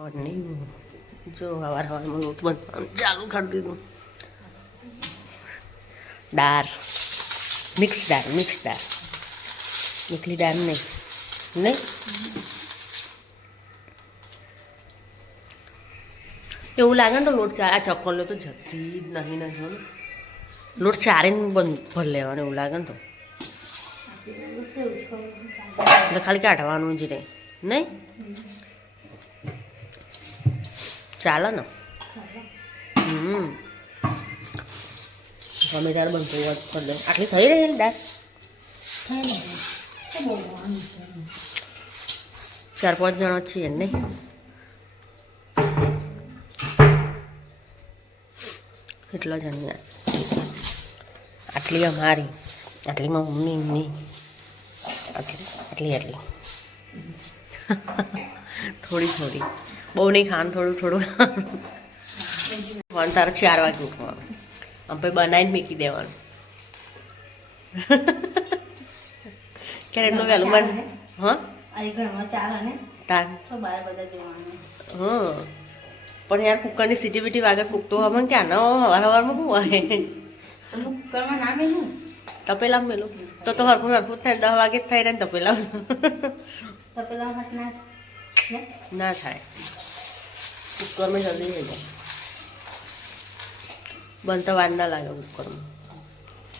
Morning જો સવારમાં લોટ બનાવવાનું ચાલુ કરી દીધું. દાળ મિક્સ દાળ એકલી દાળ નહીં એવું લાગે ને તો લોટ ચાર આ ચક્કર તો જતી જ નહીં ને જો લોટ ચારીને બંધ ભર લેવાનું એવું લાગે ને તો ખાલી કાઢવાનું જ રહે નહીં ચાલો ને ગમે ત્યારે બનતું વાત કરી દે. આટલી થઈ રહી ને દાળ 4-5 જણા છીએ નહીં એટલા જણ આટલી અમારી આટલીમાં મમ્મી આટલી થોડી બહુ નહીં ખાવાનું થોડું ખાવાનું તારે 4 વાગે ઉઠવાનું આમ પછી બનાવીને મૂકી દેવાનું ક્યારે એટલું વહેલું બને હા તાન હા પણ યાર કુકરની સીટી બીટી વાગે કૂકતો હવે ક્યાં ના સવારમાં શું હોય તપેલામાં મેલું તો હરખું થાય 10 વાગે જ થઈ રહે ને તપેલામાં ના થાય કુકરમાં જલ્દી થઈ જાય બનતા વાર ના લાગે કુકરમાં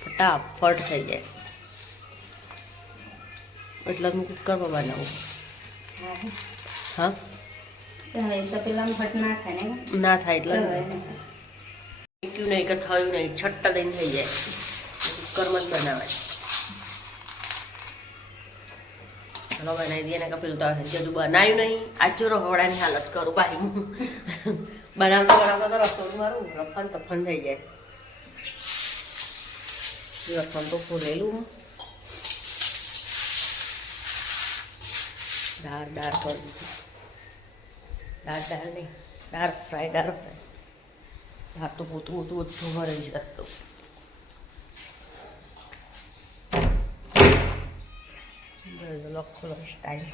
ફટાફટ થઈ જાય એટલે હું કુકરમાં બનાવું હા ના થાય એટલે શીખ્યું નહીં કે થયું નહીં છટ્ટા દઈને થઈ જાય કુકરમાં જ બનાવાય. હલો બનાવી દઈએ ને કે પેલું તો હજુ બનાવ્યું નહીં આજ જો રહોડાની હાલત કરું ભાઈ બનાવતા તો રસોડું મારું રફન તફન થઈ જાય. રસમ તો ફોલેલું દાળ કરી દીધું દાળ નહીં દાળ ફ્રાય દાળ તો પોતું બધું મરી જતું. લખો સ્ટાઈલ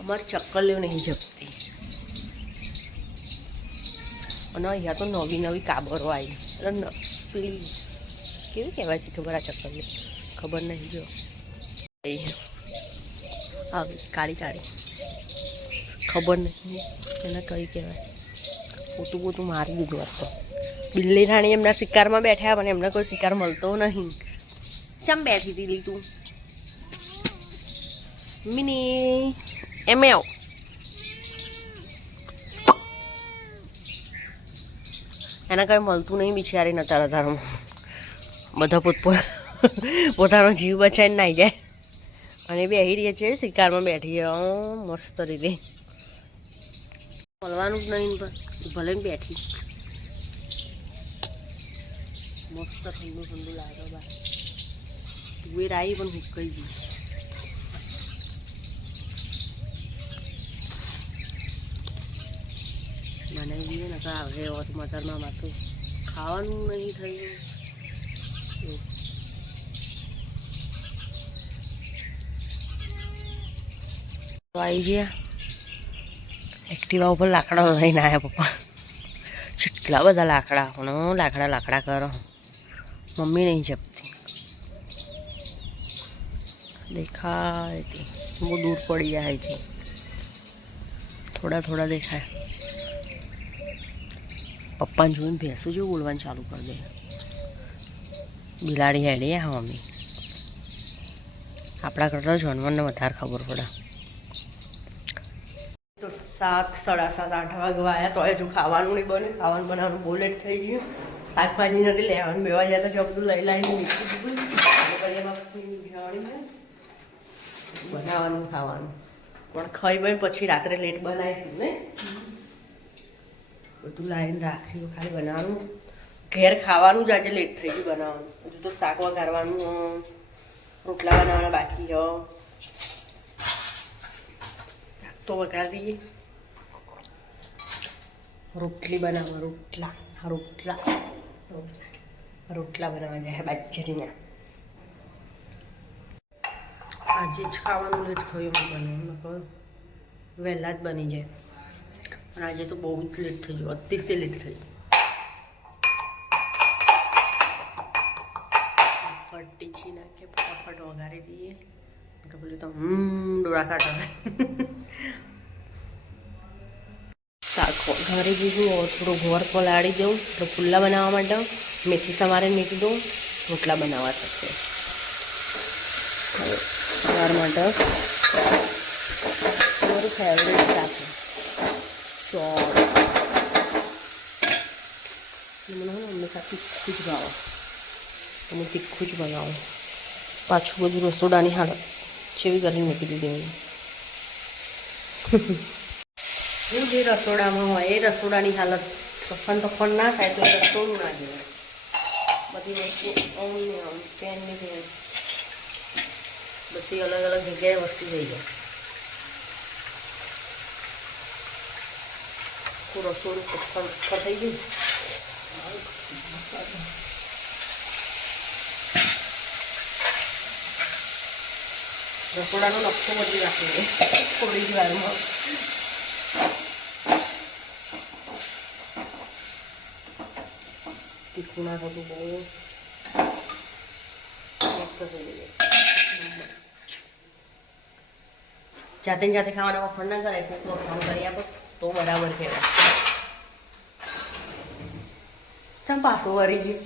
અમારે ચક્કલીઓ નહીં જપતી અને અહીંયા તો નવી કાબરો આવી એટલે પેલી કેવી કહેવાય છે ખબર આ ચક્કલીઓ ખબર નહીં જો આવી કાળી ખબર નહીં એને કઈ કહેવાય પોતું મારી દીધું આ તો બિલ્લી રાણી એમના શિકારમાં બેઠા પણ એમને કોઈ શિકાર મળતો નહીં. ચમ બેઠી હતી લીધું મિની એમેવ એને કંઈ મળતું નહીં બિચારી નતા રધારમાં બધા પોતાનો જીવ બચાવીને નાઈ જાય અને બેસી રહી છે શિકારમાં બેઠી મસ્ત રીતે મળવાનું જ નહીં ભલે ને બેઠી મસ્ત ઠંડુ લાગે બા તુવેર આવી પણ હુકાઈ ગઈ. બનાવી દઈએ ને તો આવે હોત મતરમાં માથું ખાવાનું નહીં થયું. આવી ગયા એક્ટિવા ઉપર લાકડા લઈને આવ્યા પપ્પા કેટલા બધા લાકડા પણ લાકડા કરો મમ્મી નહીં જપતી દેખાય બહુ દૂર પડી જાય છે થોડા દેખાય. પપ્પાને જોઈને ભેંસું જેવું બોલવાનું ચાલુ કરી દે બિલાડી હેડી હા મમ્મી આપણા કરતાં જાનવરને વધારે ખબર પડે. તો 7:30-8 વાગવા આવ્યા તો હજુ ખાવાનું નહીં બને ખાવાનું બનાવવાનું બહુ લેટ થઈ ગયું. શાકભાજી નથી લેવાનું બેવા જતા છે બધું લઈને બનાવવાનું ખાવાનું પણ ખાઈ બને પછી રાત્રે લેટ બનાવીશું ને બધું લાવીને રાખ્યું ખાલી બનાવવાનું ઘેર ખાવાનું જ આજે લેટ થઈ ગયું બનાવવાનું. હજુ તો શાક વઘારવાનું રોટલા બનાવવાના બાકી શાક તો વઘાર દઈએ રોટલી બનાવવા રોટલા બનાવવા જાય બાજરીના આજે જ ખાવાનું લેટ થયું મને કહ્યું વહેલા જ બની જાય અને આજે તો બહુ જ લેટ થઈ ગયું અતિશય લેટ થઈ ફટાફટ ટીચી નાખીએ ફટાફટ વઘારી દઈએ તો બોલ્યું તો ડોળા કાઢવા શાક ઘરે દીધું થોડું ઘોર પલાળી દઉં તો પુલ્લા બનાવવા માટે મેથી સમારે મૂકી દઉં રોટલા બનાવવા થશે સવાર માટે મારું ફેવરેટ શાક ચોળ મને હંમેશા તીખું જ ભાવે અને તીખું જ બનાવું પાછું બધું રસોડાની હાલત જેવી કરીને મૂકી દીધી હું જે રસોડામાં હોય એ રસોડાની હાલત સફન તફન ના થાય તો રસોડું ના જોઈએ બધી વસ્તુ આમ ને આમ પેન ને પેન બધી અલગ અલગ જગ્યાએ વસ્તુ થઈ જાય તો રસોડું સફન થઈ ગયું રસોડાનો નકશો બદલી નાખ્યો થોડી જ વારમાં તીખું ના થતું બહુ મસ્ત થઈ જાય જાતે જાતે ખાવાના વફણ ના કરાય તો કામ કરી આપો તો બરાબર કહેવાય તમે પાછું વળી ગયું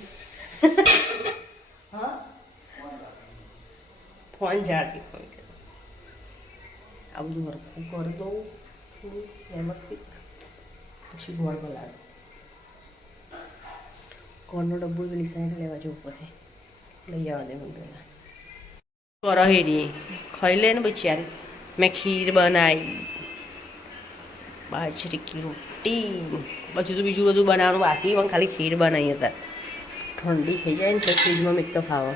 હા ફોન જાતી ફોન આ બધું હરખું કરી દઉં વ્યવસ્થિત પછી ગોળ બોલાવે કોરનો ડબ્બો પેલી સાઈડ લેવા જવું પડે લઈ આવવા દે મને પહેલાં કરો હેરી ખાઈ લે ને બચારી મેં ખીર બનાવી બાજરી રોટી બધું તો બીજું બધું બનાવવાનું બાકી પણ ખાલી ખીર બનાવી હતા ઠંડી થઈ જાય ને તો ફ્રીજમાં મેં તો ફાવે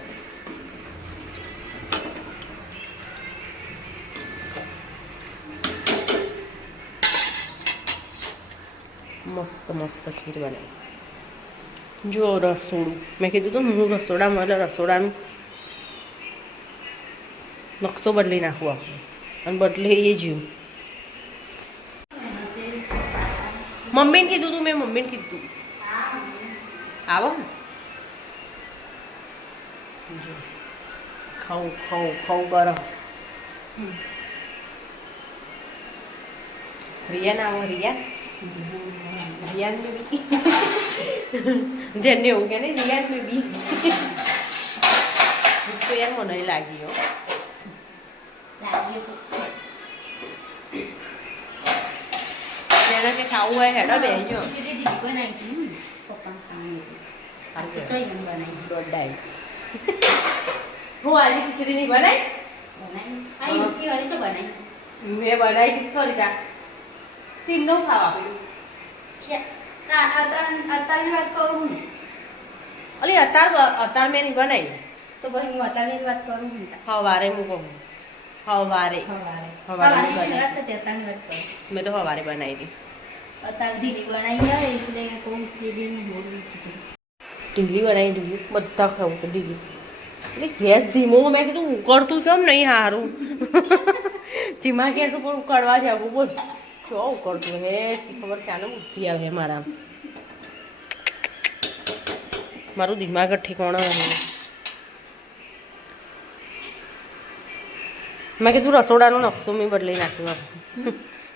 મસ્ત મસ્ત ખીર બનાવી જો રસોડું મેં કીધું તો હું રસોડામાં એટલે રસોડાનું નકશો બદલી નાખું આપણે અને બદલે એ જ્યું મમ્મીને કીધું તું મેં મમ્મીને કીધું આવો ને જો ખાઉં ખાઉં ખાઉં બરફ રિયાન આવો રિયાન રિયાન બેબી જેને એવું કે ને રિયાન બેબી તો યાર મને લાગી હો જેને કે ખાવું હોય હેડો બેસજો દોડાઈ હું આજે ખીચડી નહીં બનાવી મેં બનાવી ખરી તા ટીમનો ખાવા અત્યારની વાત કરું ને અલી અત્યાર મેં નહીં બનાવી તો પછી હું અત્યારની વાત કરું ને સવારે હું કહું સવારે અત્યારની વાત કરું મેં તો સવારે બનાવી હતી અત્યારે ઢીલી બનાવી જાય એટલે કહું ઢીલી ઢીલી બનાવી ઢીલી બધા ખાવું છે ઢીલી એટલે ગેસ ધીમો મેં કીધું ઉકળતું છે ને નહીં સારું ધીમા ગેસ ઉપર ઉકળવા છે આવું બોલ ચો ઉકળતું હે ખબર ચાલો બુદ્ધિ આવે મારું દિમાગ જ ઠેકાણો નહીં મેં કીધું રસોડાનો નકશો મેં બદલી નાખ્યો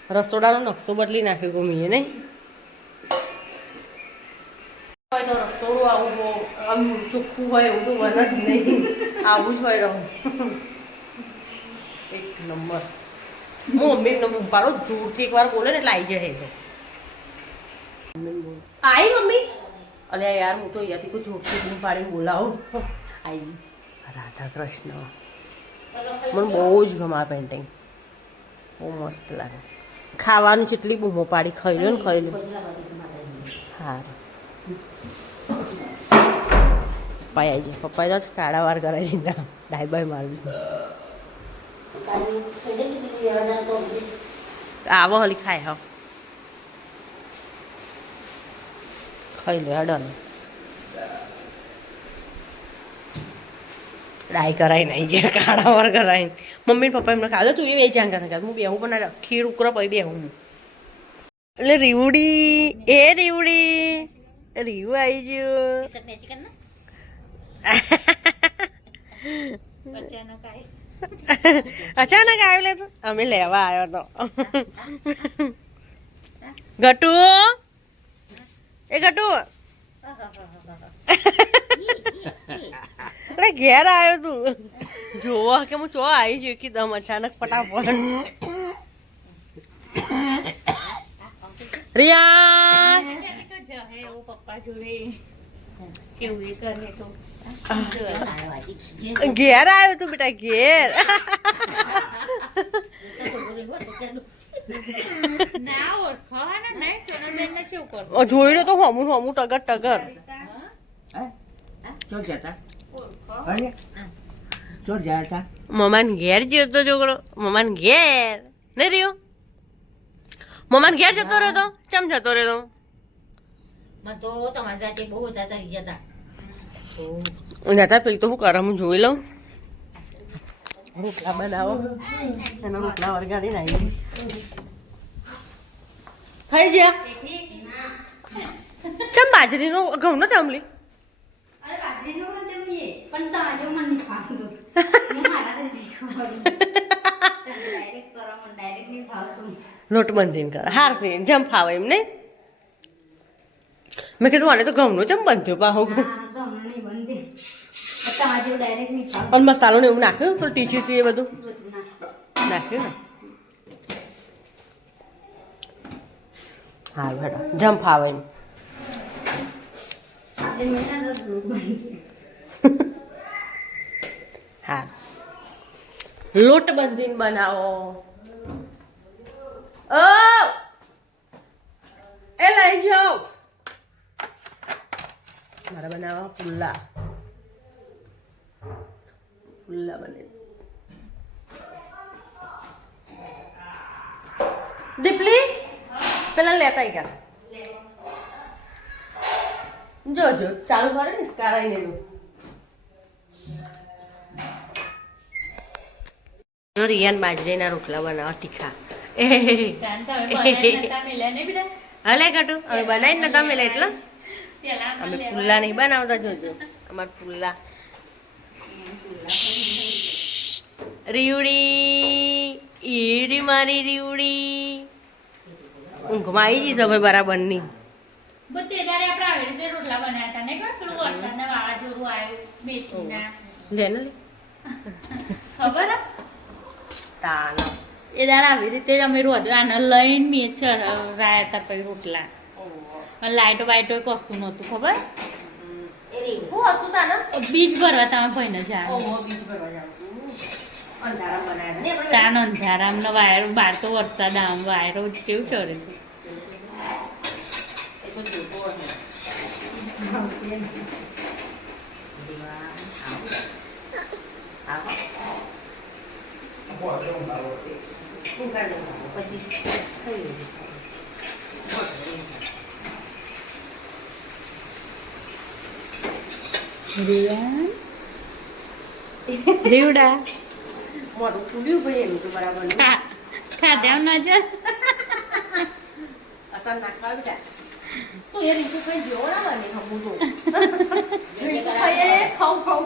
રસોડાનો નકશો બદલી નાખ્યો ગમે નહીં હોય તો રસોડું આવું આમ ચોખ્ખું હોય એવું તો બને જ નહીં આવું જ હોય રહું એક નંબર હું મમ્મીને પાડો જોરથી એકવાર બોલે ને એટલે આવી જાય તો આવી મમ્મી અલે યાર હું તો અહીંયાથી કોઈ જોરથી હું પાડીને બોલાવું આવી રાધા કૃષ્ણ મને બહુ જ ગમે આ પેઇન્ટિંગ બહુ મસ્ત લાગે ખાવાનું જેટલી બૂમો પાડી ખાઈ લો ને ખાઈ લો હા પપ્પા આવી જાય પપ્પાએ તો કાળા વાર કરાવી દીધા ડાય બાય મારવી આવો હલી ખાય હા ખાઈ લો અડન ડાય કરાય નહીં જે કાળાવાર કરાય મમ્મી ને પપ્પા એમને ખાધો તું એ વેચાણ કરે હું બેહું પણ ખીર ઉકરો પછી બેહું એટલે રીવડી રીવું આવી ગયું અચાનક આવ્યો લે તું અમે લેવા આવ્યો તો ગટુ એ ગટુ અરે ઘેર આવ્યો તું જોવો કે હું ચો આવી છું એકદમ અચાનક ફટાફટ રિયા ઘેર આવ્યો તું બેટા ઘેર જોઈ લો તો હમું હમું ટગર ટગર મમાન ઘેર જતો છોકરો મમાન ઘેર નહીં રહ્યો મમાન ઘેર જતો રહ્યો તો ચમ જતો રહ્યો જતા પેલી તો હું કરે હું જોઈ લઉં રોટલા બનાવો એનો રોટલા વરગાડી નાખી થઈ ગયા ચમ બાજરીનો ઘઉં નો તાંબલી નોટબંધી કરે હાર જેમ ફાવે એમ નહીં મેં કીધું આને તો ઘઉંનું જેમ બંધ્યું પાહું અને મસાલો ને એવું નાખ્યું તો ટીચ્યું હતું એ બધું નાખ્યું ને હા બેટા જેમ ફાવે એમ હા લોટ બંધીને બનાવો ઓ એ લઈ જાઓ મારે બનાવવા પુલ્લા પુલ્લા બને દીપલી પેલા લેતા ગયા જોજો ચાલુ કરે ને કરાઈ ને જો રિયાન બાજરીના રોટલા બનાવવા તીખા હલે ઘટું અમે બનાવી જ નતા મેલે એટલે અમે પુલ્લા નહીં બનાવતા જોજો અમારા પુલ્લા રીવડી ઈરી મારી રીવડી ઊંઘમાં આવી જઈશ હવે બરાબરની લે ને તાના એ દાડા આવી રીતે અમે રોજ આને લઈને મેં ચરાયા હતા પછી રોટલા લાઈટો વાઈટો કશું નહોતું ખબર બીજ ભરવા તમે ભાઈને જાય તાન અંધારામ ને વાયરો બાર તો વરસાદ આમ વાયરો કેવું ચરે રીવડા મોટું ફૂલ્યું ભાઈ એનું તો બરાબર ખાધા ના જા અત્યારે નાખવા બેટા તું એ રીતું કઈ જેવો ના બને ખમું તો ખાવ ખાવ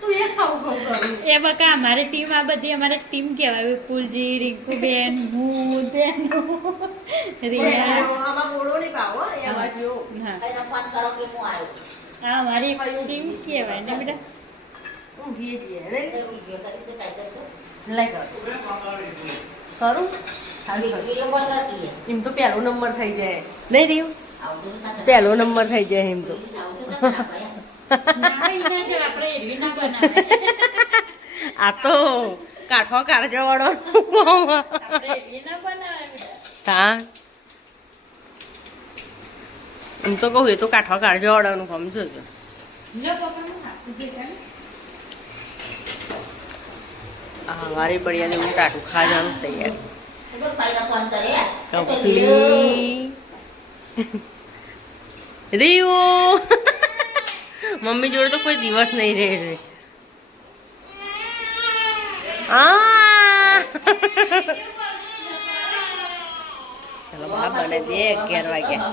તું એ ખાવ ખાવ કરું એ બકા અમારી ટીમ આ બધી અમારી ટીમ કહેવાય વિપુલજી રિંકુબેન હું બેન રિયા આમાં ગોળો નહીં પાવો એ બાજુ હા અમારી ટીમ કહેવાય ને બેટા ઊંઘીએ છીએ લાઈ કરું એમ તો પહેલો નંબર થઈ જાય નહીં રહ્યું પહેલો નંબર થઈ જાય એમ તો આ તો કાઠો કાઢજો વાળો હા એમ તો કહું એ તો કાઠો કાઢજો વાળાનું સમજો છો હા મારી બળિયાને હું ટાટું ખાવાનું તૈયાર રીવું મમ્મી જોડે તો કોઈ દિવસ નહીં રહે આ ચલો બહાર બનાવી દે 11 વાગ્યા